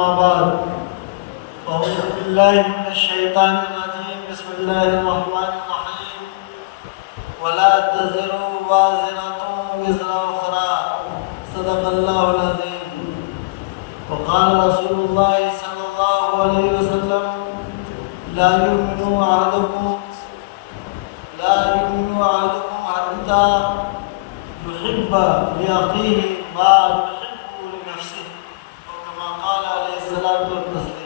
أما بعد أعوذ بالله من الشيطان الرجيم بسم الله الرحمن الرحيم ولا تزر وازرة وزر أخرى صدق الله العظيم وقال رسول الله صلى الله عليه وسلم لا يؤمن أحدكم حتى يحب لأخيه ما يحب لنفسه وكما قال عليه الصلاة والتسليم.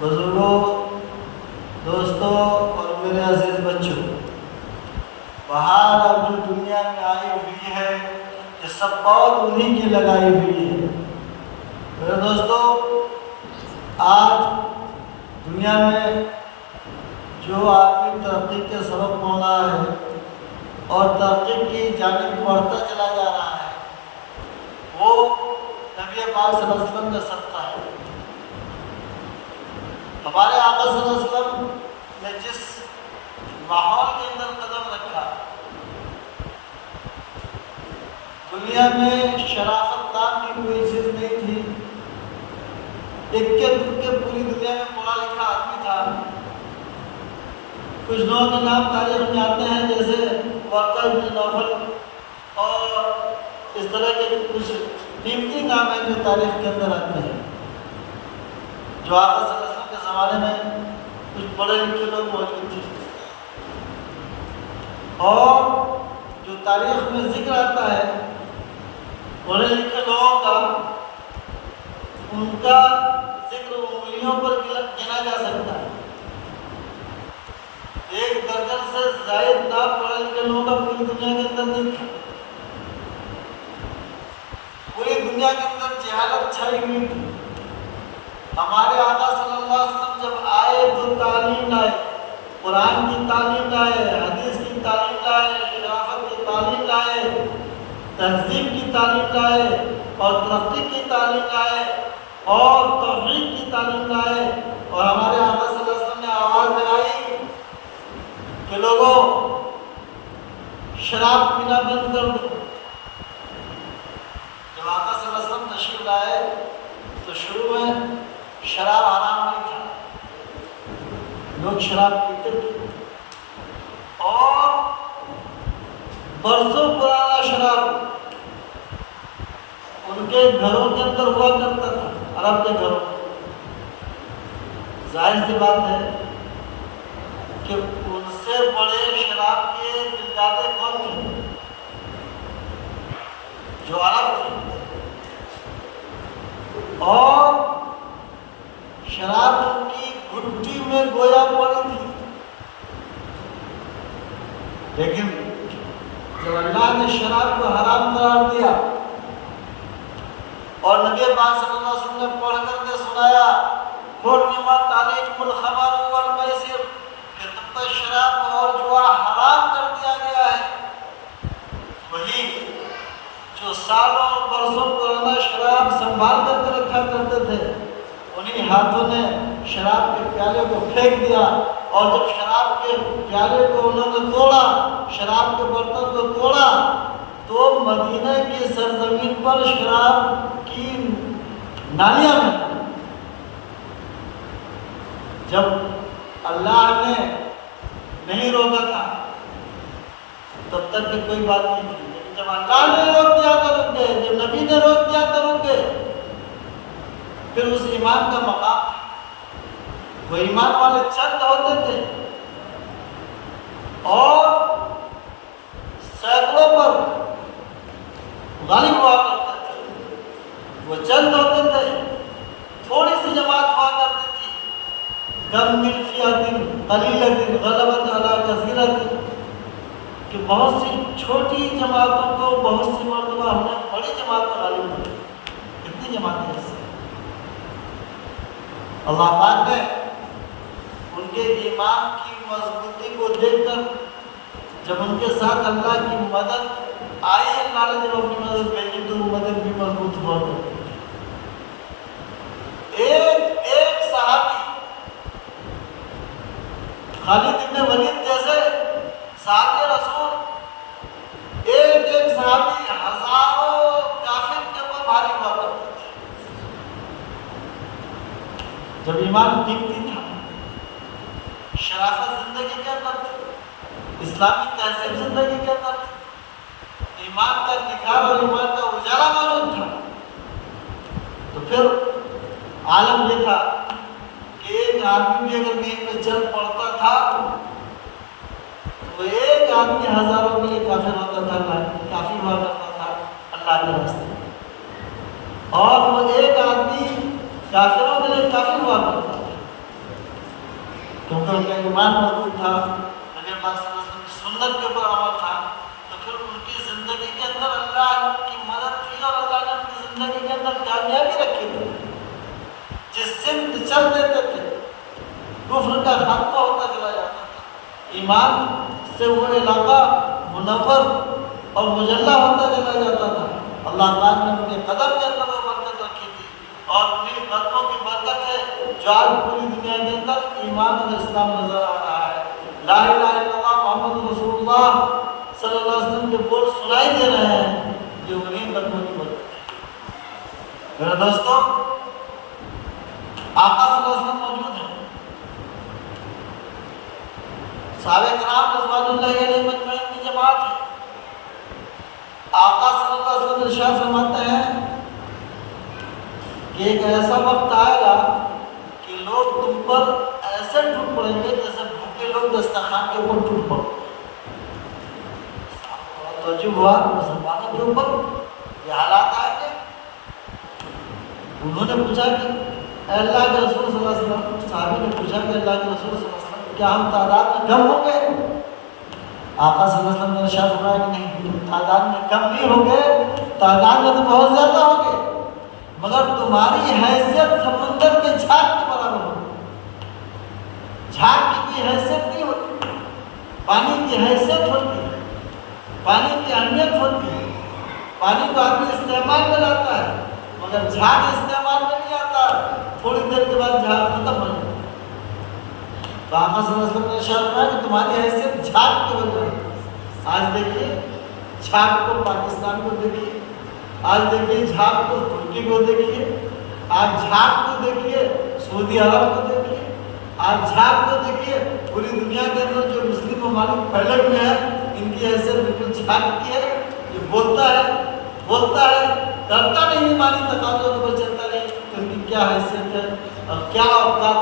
بزرگوں، دوستوں اور میرے عزیز بچوں، بہار اب جو دنیا میں آئی ہوئی ہے یہ سب بہت انہی کی لگائی ہوئی ہے. میرے دوستوں، آج دنیا میں جو آدمی ترقی کے سبب ہو رہا ہے اور ترقی کی جانب بڑھتا چلا جا رہا ہے وہ نبی پاک صلی اللہ علیہ وسلم کا صدقہ ہے. ہمارے آقا صلی اللہ علیہ وسلم نے جس ماحول کے اندر قدم رکھا، دنیا میں شرافت نام کی کوئی چیز نہیں تھی. اکے دکے پوری دنیا میں پڑھا لکھا آدمی تھا. کچھ لوگوں کے نام تاریخ میں آتے ہیں جیسے ورقہ بن نوفل اور اس طرح کے کچھ قیمتی نام ہیں جو تاریخ کے اندر آتے ہیں، جو آقا صلی اللہ علیہ وسلم کے زمانے میں کچھ پڑھے لکھے لوگ موجود تھے. اور جو تاریخ میں ذکر آتا ہے پڑھے لکھے لوگوں کا، ان کا ذکر انگلیوں پر گنا جا سکتا ہے. ایک درجن سے زائد نام پڑھے لکھے لوگوں کا پوری دنیا کے اندر نہیں تھا. پوری دنیا کے اندر جہالت چھائی ہوئی تھی. ہمارے آقا صلی اللہ علیہ وسلم جب آئے تو تعلیم لائے، قرآن کی تعلیم لائے، حدیث کی تعلیم لائے، خلافت کی تعلیم لائے، تہذیب کی تعلیم لائے اور ترقی کی تعلیم لائے اور توحید کی تعلیم لائے. اور ہمارے آقا صلی اللہ علیہ وسلم نے آواز لگائی کہ لوگوں شراب پینا بند کر دو. جب آقا صلی اللہ علیہ وسلم تشریف لائے تو شروع میں شراب حرام نہیں تھا، لوگ شراب پیتے تھے اور برسوں پرانا شراب ان کے گھروں کے اندر ہوا کرتا تھا، عرب کے گھروں. ظاہر سی بات ہے کہ ان سے بڑے شراب کے دلدادے کون تھے؟ جو عرب تھے. اور شراب ان کی گھٹی میں گویا پڑی تھی. لیکن جب اللہ نے شراب کو حرام قرار دیا اور نبی پاک صلی اللہ علیہ وسلم نے پڑھ کر کے سنایا حرمت علیکم الخمر والمیسر، کہ تم پر شراب اور جوا حرام کر دیا گیا ہے، وہی جو سالوں اور برسوں پرانا شراب سنبھال کر کے رکھا کرتے تھے انہی ہاتھوں نے شراب کے پیالے کو پھینک دیا. اور جب شراب کے پیالے کو انہوں نے توڑا، شراب کے برتن کو توڑا، تو مدینہ کی سرزمین پر شراب کی نالیاں میں. جب اللہ نے نہیں روکا تھا تب تک کہ کوئی بات نہیں تھی، لیکن جب اللہ نے روک دیا تو رک گئے، جب نبی نے روک دیا تو رک گئے. پھر اس ایمان کا مقام، وہ ایمان والے چند ہوتے تھے اور سینکڑوں پر غالب ہوا کرتے تھے. وہ چند ہوتے تھے، تھوڑی سی جماعت ہوا کرتی تھی. کم من فئۃ قلیلۃ غلبت علی کثیرۃ، کہ بہت سی چھوٹی جماعتوں کو بہت سی مرتبہ ہم نے بڑی جماعت پر غالب کیا. کتنی جماعتیں ایسی؟ اللہ پاک نے ان کے ایمان کی مضبوطی کو دیکھ کر جب ان کے ساتھ اللہ کی مدد آئی، اللہ نے جب اپنی مدد بھیجی تو مدد بھی مضبوط ہوا کرتی. ایک صحابی خالد ابن ولید جیسے صحابی رسول، ایک صحابی ہزاروں کافر کے اوپر بھاری ہوا کرتے تھے. جب ایمان قیمتی تھا، شرافت زندگی کے اندر تھی، اسلامی تہذیب زندگی کے اندر تھی، ایمان کا نکھار اور ایمان کا اجالا موجود تھا، تو پھر عالم یہ تھا کہ ایک آدمی بھی اگر کہیں پہ چل پڑتا تھا تو ایک آدمی ہزاروں کے لیے کافر ہوتا تھا، کافی ہوا کرتا تھا اللہ کے راستے میں، اور وہ ایک آدمی کافروں کے لیے کافی ہوا کرتا تھا کیونکہ ان کا ایمان مضبوط تھا، نبی پاک صلی اللہ علیہ وسلم کی سنت کے اوپر عمل تھا، تو پھر ان کی زندگی کے اندر اللہ کی مدد تھی اور اللہ نے ان کی زندگی کے اندر کامیابی رکھی تھی، جس سمت چل دیتے تھے کفر کا خاتمہ ہوتا چلا جاتا تھا، ایمان سے وہ علاقہ منور اور مجلہ ہوتا چلا جاتا تھا۔ اللہ تعالیٰ نے ان کے قدم کے اندر وہ برکت رکھی تھی، اور انہیں قدموں کی برکت ہے جو آج پوری دنیا کے اندر ایمان اور اسلام نظر آ رہا ہے۔ لا الہ الا اللہ محمد رسول اللہ صلی اللہ علیہ وسلم کے بول سنائی دے رہے ہیں، یہ انہیں قدموں کی برکت ہے۔ میرے دوستو، آقا صلی اللہ علیہ وسلم موجود ہیں، صحابہ کرام رضوان اللہ علیہ مجمعین کی جماعت ہے، آقا صلی اللہ علیہ وسلم ارشاد فرماتے ہیں کہ ایک ایسا وقت آئے گا کہ لوگ تم پر ایسے ٹوٹ پڑیں گے جیسے بھوکے لوگ دسترخوان کے اوپر ٹوٹ پڑتے ہیں۔ توجہ ہوا مسلمانوں کے اوپر یہ حالات آئیں گے۔ انہوں نے پوچھا کہ اے اللہ کے رسول صلی اللہ علیہ وسلم، صحابی نے پوچھا کہ اللہ کے رسول صلی اللہ علیہ وسلم کیا ہم تعداد میں کم ہوں گے؟ آقا صلی اللہ علیہ وسلم نے ارشاد فرمایا کہ نہیں، تم تعداد میں کم نہیں ہوگے، تعداد میں تو بہت زیادہ ہوگے، مگر تمہاری حیثیت سمندر کے جھاگ کے برابر ہوگی۔ جھاگ کی کوئی حیثیت نہیں ہوتی، پانی کی حیثیت ہوتی ہے، پانی کی اہمیت ہوتی ہے، پانی کو آدمی استعمال میں لاتا ہے، مگر جھاگ استعمال میں نہیں آتا، تھوڑی دیر کے بعد جھاگ ختم ہو جاتا ہے۔ تو آقا صلی اللہ علیہ وسلم نے ارشاد فرمایا کہ تمہاری حیثیت جھاگ کی وجہ ہے۔ آج دیکھیے جھاگ کو پاکستان کو دیکھیے، آج دیکھیے جھاگ کو ترکی کو دیکھیے، آج جھاگ کو دیکھیے سعودی عرب کو دیکھیے، آج جھاگ کو دیکھیے پوری دنیا کے اندر جو مسلم ممالک پھیلے ہوئے ہیں، ان کی حیثیت بالکل جھاگ کی ہے۔ یہ بولتا ہے کرتا نہیں، ایمانی تقاضوں کے اوپر چلتا نہیں کہ ان کی کیا حیثیت ہے اور کیا اوقات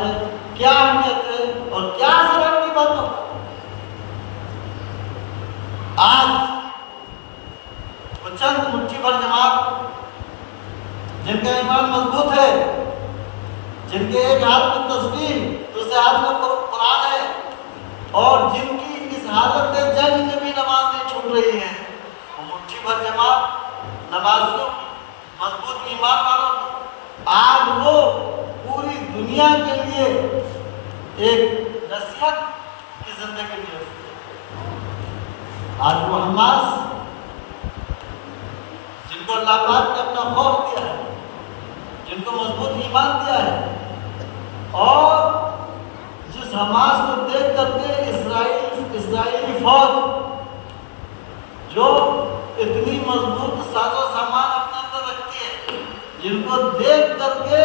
ہے، کیا اہمیت ہے اور کیا اثر ہے ان کی باتوں۔ آج وہ چند مٹھی بھر جماعت جن کا ایمان مضبوط ہے، جن کے ایک ہاتھ میں تسبیح دوسرے ہاتھ میں قرآن ہے، اور جن کی اس حالت جنگ میں بھی نماز نہیں چھوٹ رہی ہے، وہ مٹھی بھر جماعت نمازیوں مضبوط ایمان والوں کی آج وہ پوری دنیا کے لیے ایک نصیحت کی زندگی جی رہی ہے۔ آج وہ حماس جن کو اللہ پاک نے اپنا خوف دیا ہے، جن کو مضبوط ایمان دیا ہے، اور جس حماس کو دیکھ کر کے اسرائیلی فوج جو اتنی مضبوط ساز و سامان اپنے اندر رکھتی ہے، جن کو دیکھ کر کے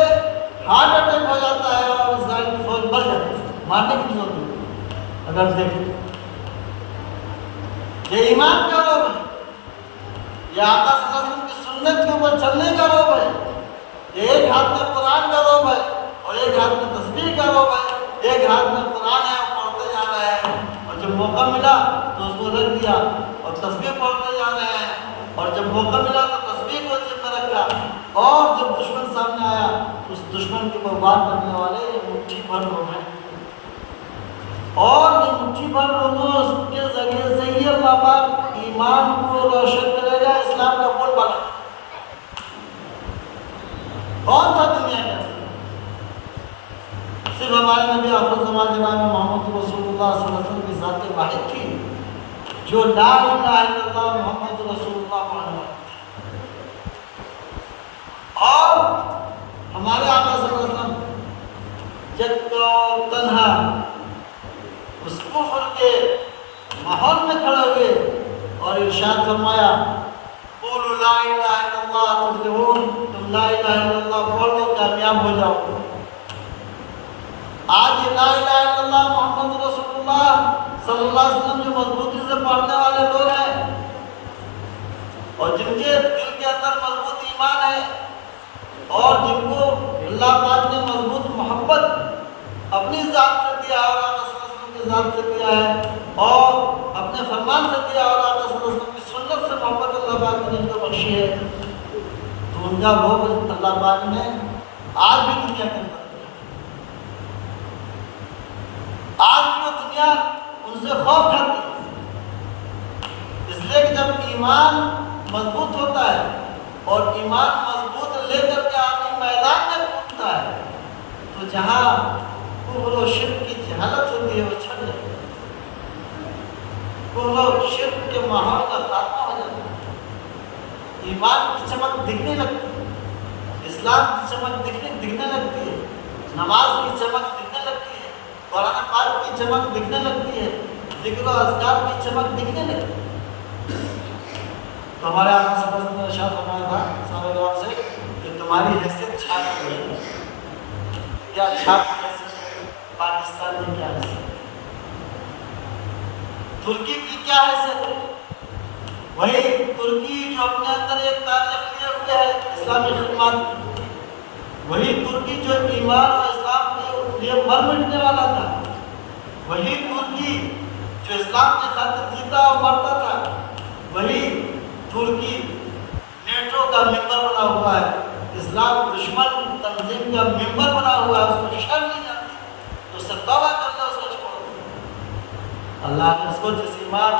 ہارٹ اٹیک ہو جاتا ہے اور اسرائیل کی فوج مر جاتی ہے، مارنے کی ضرورت نہیں۔ اگر دیکھیں یہ ایمان کا روب ہے، یہ آقا صلی اللہ علیہ وسلم کی سنت کے اوپر چلنے کا روب ہے، یہ ایک ہاتھ میں قرآن کا روب ہے اور ایک ہاتھ میں تسبیح کا روب ہے، ایک ہاتھ میں قرآن ہے اور پڑھتے جا رہے ہیں، اور جب موقع ملا تو اس کو رکھ دیا اور تسبیح پڑھتے جا رہے ہیں، اور جب موقع ملا تو تسبیح کو جب میں رکھا، اور جب دشمن سامنے آیا تو اس دشمن کے اوپر وار کرنے والے یہ مٹھی بھر لوگ ہیں، اور یہ مٹھی بھر لوگوں کے ذریعے سے ہی اللہ پاک ایمان کو روشن کرے گا، اسلام کا بول بالا۔ کون تھا دنیا کے اندر؟ صرف ہمارے نبی آخر زمان جناب محمد رسول اللہ صلی اللہ علیہ وسلم کی ذات واحد تھی جو لا الہ الا اللہ محمد رسول اللہ پڑھنے والی تھی، اور ہمارے آقا صلی اللہ علیہ وسلم یکا تنہا اس کفر کے ماحول میں کھڑے ہوئے اور ارشاد فرمایا قولوا لا الہ الا اللہ تفلحون، تم لا الہ الا اللہ پڑھ لو کامیاب ہو جاؤ۔ آج یہ لا الہ الا اللہ محمد رسول اللہ صلی اللہ علیہ وسلم جو مضبوطی سے پڑھنے والے لوگ ہیں اور جن کے دل کے اندر مضبوط ایمان ہے اور جن کو اللہ پاک نے مضبوط محبت اپنی ذات سے دیا اور آقا صلی اللہ علیہ وسلم کی ذات سے دیا ہے اور اپنے فرمان سے دیا اور آقا صلی اللہ علیہ وسلم کی سنت سے محبت اللہ پاک نے ان کو بخشی ہے، تو ان کا روب اللہ پاک نے آج بھی دنیا کے اندر آج بھی وہ دنیا ان سے خوف کھاتی ہے، اس لیے کہ جب ایمان مضبوط ہوتا ہے اور ایمان مضبوط لے کر کے آدمی میدان میں کودتا ہے تو جہاں کفر و شرک کی جہالت ہوتی ہے وہ چھٹ جاتی ہے، کفر و شرک کے ماحول کا خاتمہ ہو جاتا ہے، ایمان کی چمک دکھنے لگتی ہے، اسلام کی چمک دکھنے لگتی ہے، نماز کی چمک دکھنے لگتی ہے، قرآن پاک کی چمک دکھنے لگتی ہے، ذکر و اذکار کی چمک دکھنے لگتی ہے۔ تو ہمارے آقا صلی اللہ علیہ وسلم نے ارشاد فرمایا تھا صحابہ کرام سے کہ تمہاری حیثیت چھاپ کی ہے، کیا چھاپ کی حیثیت؟ پاکستان میں کیا حیثیت؟ ترکی کی کیا حیثیت ہے؟ وہی ترکی جو اپنے اندر ایک تاریخ لیے ہوئے ہے اسلامی خدمات کی، وہی ترکی جو ایمان اور اسلام کے لیے مر مٹنے والا تھا، وہی ترکی جو اسلام کی خاطر جیتا اور مرتا تھا، وہی ترکی نیٹو کا ممبر بنا ہوا ہے، اسلام دشمن تنظیم کا ممبر بنا ہوا ہے، اس کو شرم نہیں جاتی تو اس سے توبہ کر لو، اس کو چھوڑ دو۔ اللہ نے اس کو جس ایمان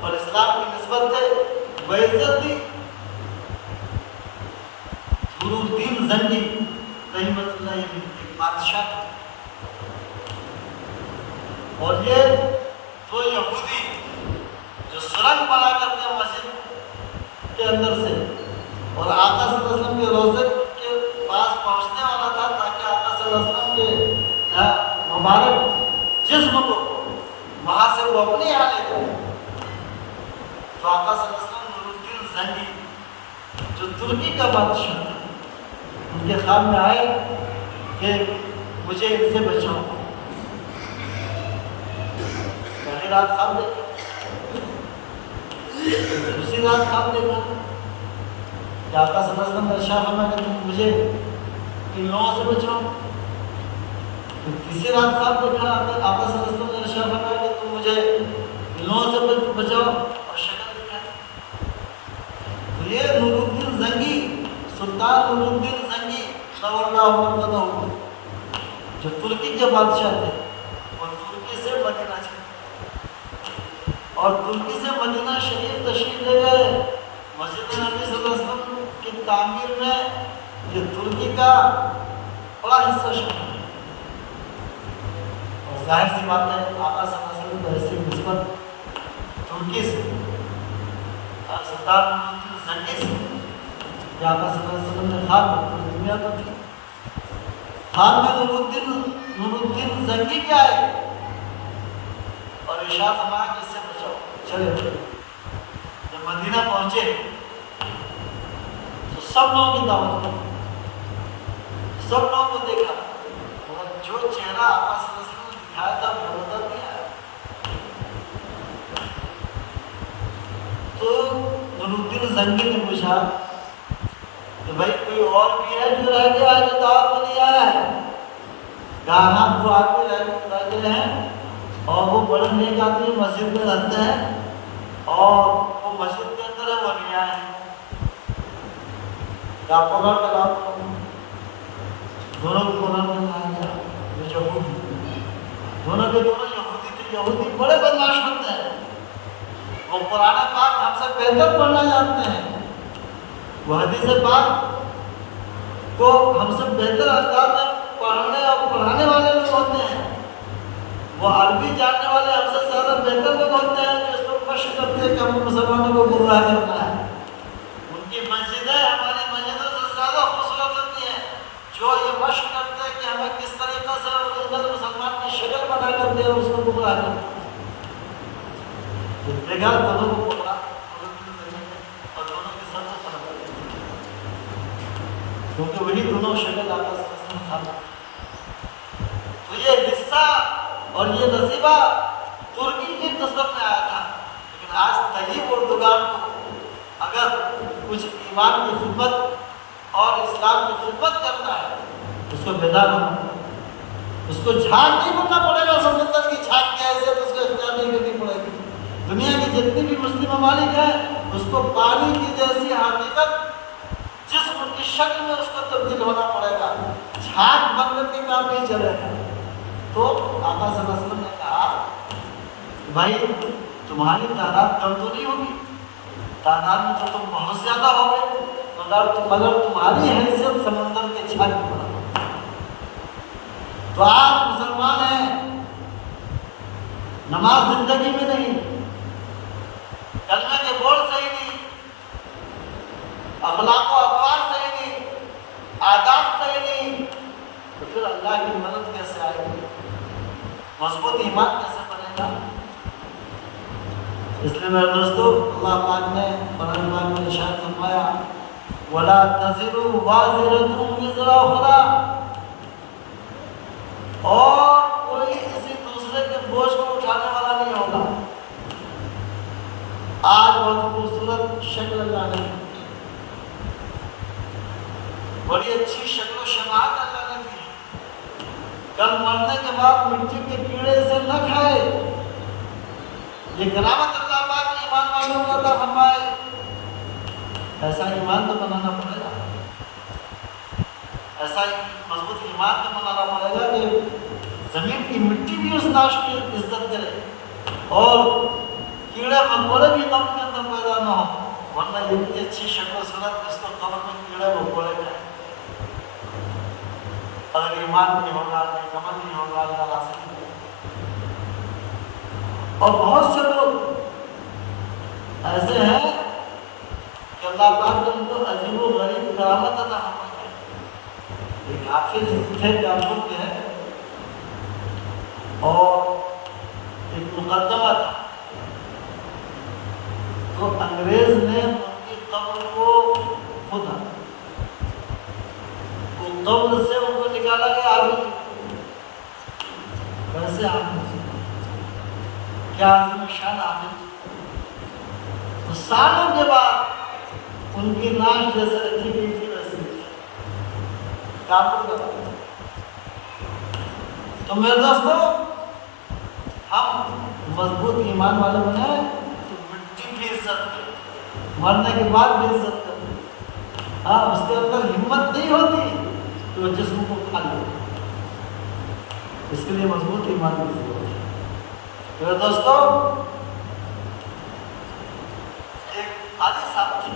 اور اسلام کی نسبت سے وہ عزت دی، نور الدین زنگی رحمۃ اللہ علیہ ایک بادشاہ تھا، اور یہ دو یہودی جو سرنگ بنا کرتے ہیں مسجد کے اندر سے اور آقا صلی اللہ علیہ وسلم کے روضے کے پاس پہنچنے والا تھا تاکہ آقا صلی اللہ علیہ وسلم کے مبارک جسم کو وہاں سے وہ اپنے یہاں لے گئے، تو آقا صلی اللہ علیہ وسلم نور الدین زنگی جو ترکی کا بادشاہ تھا ان کے خواب میں آئے کہ مجھے ان سے بچاؤ، پہلی رات خواب دیکھا، دوسری رات خواب دیکھا کہ آقا صلی اللہ علیہ وسلم نے ارشاد فرمایا کہ تم مجھے ان لوگوں سے بچاؤ، تیسری رات خواب دیکھا آقا صلی اللہ علیہ وسلم نے ارشاد فرمایا کہ تم مجھے ان لوگوں سے بچاؤ اور شکل دکھائی، تو یہ نور الدین زنگی سلطان نور الدین زنگی اللہ مرتضی جو ترکی کے بادشاہ تھے، وہ ترکی سے مدینہ چلے اور ترکی سے مدینہ شریف تشریف لے گئے، مسجد نبی صلی اللہ علیہ وسلم کی تعمیر میں یہ ترکی کا بڑا حصہ شامل ہے، اور ظاہر سی بات ہے آقا صلی اللہ علیہ وسلم کو ایسی نسبت ترکی سے سلطان نور الدین زنگی سے کہ آقا صلی اللہ علیہ وسلم نے خواب میں پوری دنیا کو دی، خواب میں نور الدین زنگی کیا ہے اور ارشاد فرمایا کہ اس سے بچاؤ، چلے جب مدینہ پہنچے تو سب لوگوں کی دعوت کی، سب لوگوں کو دیکھا اور جو چہرہ آقا صلی اللہ علیہ وسلم نے دکھایا تھا وہ نظر نہیں آیا، تو نور الدین زنگی نے پوچھا کہ بھائی کوئی اور بھی ہے جو رہ گیا ہے جو دعوت میں نہیں آیا ہے؟ گانا دو آدمی رہ گئے ہیں اور وہ بڑے نیک آدمی مسجد میں رہتے ہیں اور وہ مسجد کے اندر ہے، وہ نہیں آئے ہیں، کیا پکڑ کر آپ دونوں کو قرآن میں کہا گیا جو یہودی، دونوں کے دونوں یہودی تھے، یہودی بڑے بدمعاش ہوتے ہیں، وہ قرآن پاک ہم سے بہتر پڑھنا جانتے ہیں، وہ حدیث پاک کو ہم سے بہتر انداز میں پڑھنے اور پڑھانے والے لوگ ہوتے ہیں، وہ عربی جاننے والے ہم سے زیادہ بہتر لوگ ہوتے ہیں جو اس پر مشق کرتے ہیں کہ ہم مسلمانوں کو گمراہ کرنا ہے، ان کی مسجدیں ہماری مسجدوں سے زیادہ خوبصورت ہوتی ہیں جو یہ مشق کرتے ہیں کہ ہمیں کس طریقے سے اوریجنل مسلمان کی شکل بنا کر دے اور اس کو گمراہ کرتے ہیں، بغیر دونوں کو پکڑا اور دونوں کے ساتھ سے فرق کرتے کیونکہ وہی دونوں شکل آقا صلی اللہ علیہ وسلم، تو تو یہ حصہ اور یہ نصیبہ ترکی کی قسمت میں آیا تھا، لیکن آج طیب اردگان کو اگر کچھ ایمان کی خدمت اور اسلام کی خدمت کرنا ہے، اس کو بیدار ہونا، اس کو جھانک نہیں کرنا پڑے گا، سمندر کی جھانک کی حیثیت اس کو اختیار نہیں کرنی پڑے گی۔ دنیا کی جتنی بھی مسلم ممالک ہیں اس کو پانی کی جیسی حقیقت جسم کی شکل میں اس کو تبدیل ہونا پڑے گا، جھانک بننے کے کام نہیں چلے گا۔ تو آقا صلی اللہ علیہ وسلم نے کہا بھائی تمہاری تعداد کم تو نہیں ہوگی، تعداد میں تو تم بہت زیادہ ہو گئے، مگر تمہاری حیثیت سمندر کے چھان کی برابر۔ تو آپ مسلمان ہیں، نماز زندگی میں نہیں، کلمے کے بول صحیح نہیں، اخلاق و اقوال صحیح نہیں، آداب صحیح نہیں، تو پھر اللہ کی مدد کیسے آئے گی، مضبوط ایمان کیسے بنے گا؟ اس لیے میرے دوستو، اللہ پاک نے قرآن پاک میں ارشاد فرمایا وَلَا تَزِرُ وَازِرَةٌ وِزْرَ أُخْرَىٰ، اور کوئی کسی دوسرے کے بوجھ کو اٹھانے والا نہیں ہوگا۔ آج بہت خوبصورت شکل اللہ نے، بڑی اچھی شکل و شماعت اللہ نے دی، کل مرنے کے بعد مٹی کے کیڑے سے نہ کھائے، یہ کرامت اللہ پاک نے ایمان والوں کو عطا فرمائے۔ ایسا ایمان تو بنانا پڑے گا، ایسا مضبوط ایمان تو بنانا پڑے گا کہ زمین کی مٹی بھی اس ناش کی عزت کرے اور کیڑے مکوڑے بھی قبر کے اندر پیدا نہ ہو، ورنہ یہ اتنی اچھی شکل و صورت اس کو قبر میں کیڑے مکوڑے کریں۔ اگر ایمان نہیں ہوگا، نیک عمل نہیں ہوگا، اللہ راضی نہیں ہوگا۔ اور بہت سے لوگ ایسے ہیں کہ اللہ پاک نے ان کو عجیب و غریب کرامت عطا فرمائی ہے۔ ایک حافظ تھے کانپور کے ہیں اور ایک مقدمہ تھا، تو انگریز نے ان کی قبر کو کھودا، وہ قبر سے ان کو نکالا گیا آگے، ویسے حافظ کیا عظیم شان حافظ، تو سالوں کے بعد ان کی ناش جیسے رکھی گئی تھی ویسے کانپور کا۔ تو میرے دوستو، ہم مضبوط ایمان والے بنے تو مٹی بھی عزت کریں، مرنے کے بعد بھی عزت کریں۔ ہاں، اس کے اندر ہمت نہیں ہوتی کہ وہ جسم کو کھا لے، اس کے لیے مضبوط ایمان کی ضرورت ہے۔ میرے دوستو، ایک قاضی صاحب تھے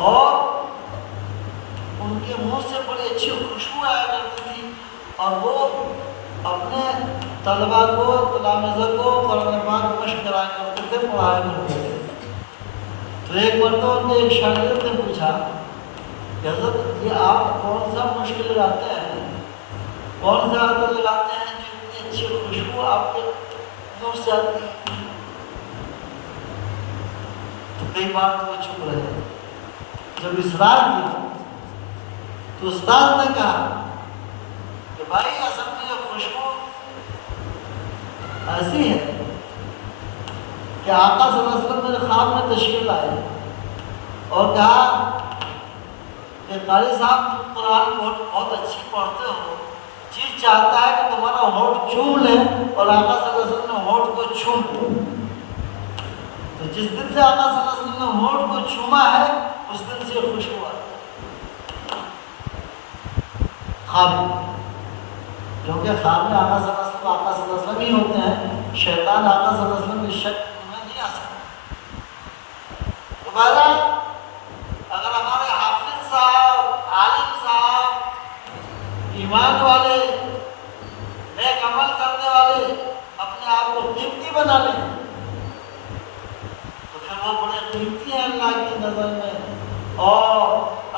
اور ان کے منہ سے بڑی اچھی خوشبو آیا کرتی تھی، اور وہ اپنے طلباء کو، تلامذہ کو قرآن پاک مشق کرایا کرتے تھے، پڑھایا کرتے تھے۔ تو ایک مرتبہ ان کے ایک شاگرد نے پوچھا کہ حضرت یہ آپ کون سا مشق لگاتے ہیں، کون سا عطر لگاتے ہیں جو اتنی اچھی خوشبو آپ کے منہ سے آتی ہے؟ تو کئی بار تو وہ چپ رہے، جب اصرار کیا تو استاد نے کہا کہ بھائی اصل میں یہ خوشبو ایسی ہے کہ آقا صلی اللہ علیہ وسلم میرے خواب میں تشریف لائے اور کہا کہ قاری صاحب تم قرآن بہت اچھی پڑھتے ہو، چیز چاہتا ہے کہ تمہارا ہونٹ چوم لے، اور آقا صلی اللہ علیہ وسلم نے ہونٹ کو چوم لیا۔ تو جس دن سے آقا صلی اللہ علیہ وسلم نے ہونٹ کو چوما ہے اس دن سے خوشبو آئی خواب، کیونکہ خواب میں آقا صلی اللہ علیہ وسلم ہی ہوتے ہیں، شیطان آقا صلی اللہ علیہ وسلم کی شکل میں نہیں آ سکتا۔ تو بہرحال اگر ہمارے حافظ صاحب، عالم صاحب، ایمان والے، نیک عمل کرنے والے اپنے آپ کو قیمتی بنا لیں تو پھر وہ بڑے قیمتی ہیں اللہ کی نظر میں اور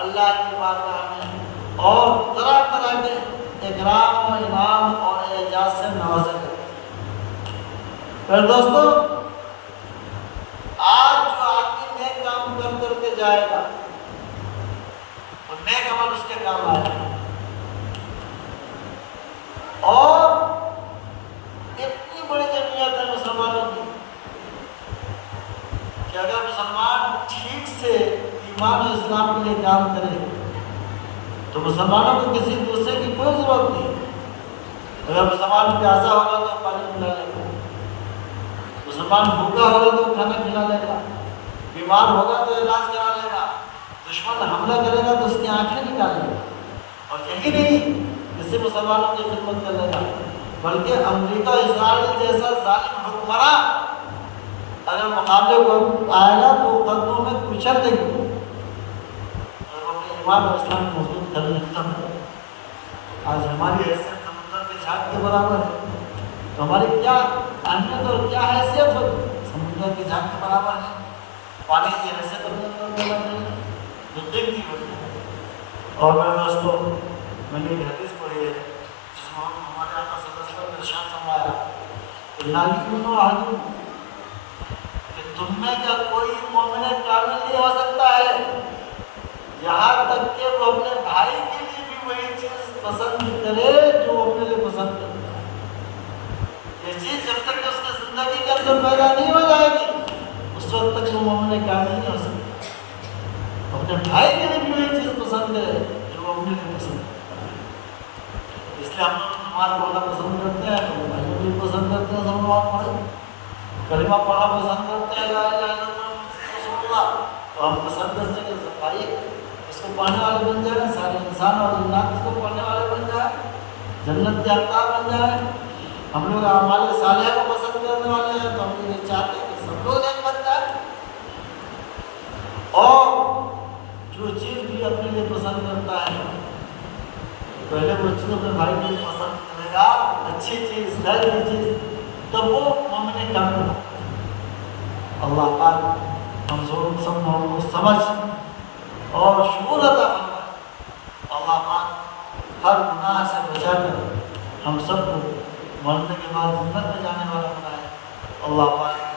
اللہ کی بارگاہ میں، اور طرح طرح کے اکرام و انعام اور اعزاز سے نوازے گئے۔ پھر دوستو، آج جو آدمی نیک کام کر کر کے جائے گا وہ نیک عمل اس کے کام آئے گا، اسلام کے لیے کام کرے تو مسلمانوں کو کسی دوسرے کی کوئی ضرورت نہیں۔ اگر مسلمان پیاسا ہوگا تو پانی پلا لے گا، مسلمان بھوکا ہوگا تو کھانا کھلا لے گا، بیمار ہوگا تو علاج کرا لے گا، دشمن حملہ کرے گا تو اس کی آنکھیں نکالے گا۔ اور یہی نہیں کسی مسلمانوں کی خدمت کر لے گا، بلکہ امریکہ اسرائیل جیسا ظالم حکمراں اگر مقابلے کو آئے گا تو قدموں میں کچل دیں گے اور اپنے ایمان اور اسلام کو مضبوط کرنے ختم ہے۔ آج ہماری حیثیت سمندر کے جھاگ کے برابر ہے، تو ہماری کیا اہمیت اور کیا حیثیت ہو؟ سمندر کے جھاگ کے برابر ہے۔ پانی کی حیثیت اپنے جو قیمتی ہوتی ہے۔ اور میں دوستوں، میں نے ایک حدیث پڑھی ہے جس میں ہمارے آقا صلی اللہ علیہ وسلم نے ارشاد فرمایا کہ لا یؤمن احدکم، کہ تم میں کا کوئی مومن کامل نہیں ہو سکتا ہے یہاں تک کہ وہ اپنے بھائی کے لیے بھی وہی چیز پسند کرے جو وہ اپنے لیے پسند کرتا ہے۔ یہ چیز جب تک اس کی زندگی کے اندر پیدا نہیں ہو جائے گی اس وقت تک وہ مومن کامل نہیں ہو سکتا۔ اپنے بھائی کے لیے بھی وہی چیز پسند ہے جو وہ اپنے لیے پسند کرتا ہے۔ اس لیے ہم لوگ نماز پڑھنا پسند کرتے ہیں، تو بھائیوں بھی پسند کرتے ہیں سب نماز پڑھیں، کلمہ پڑھنا پسند کرتے ہیں لا الہ الا اللہ رسول اللہ، تو ہم پسند کرتے ہیں کہ بھائی اس کو پڑھنے والے بن جائیں، سارے انسان اور جنات اس کو پڑھنے والے بن جائیں، جنت کے حقدار بن جائیں۔ ہم لوگ اعمال صالحہ کو پسند کرنے والے ہیں تو ہم لوگ یہ چاہتے ہیں کہ سب لوگ ایک بن جائیں، اور جو چیز بھی اپنے لیے پسند کرتا ہے پہلے وہ چیز اپنے بھائی کے لیے پسند کرے گا، اچھی چیز، خیر کی چیز، تب وہ مومن کامل ہوتا ہے۔ اللہ پاک ہم سب کو سمجھ اور شعور عطا فرمائے۔ اللہ پاک ہر گناہ سے بچا کر ہم سب کو مرنے کے بعد جنت میں جانے والا بنائے۔ اللہ پاک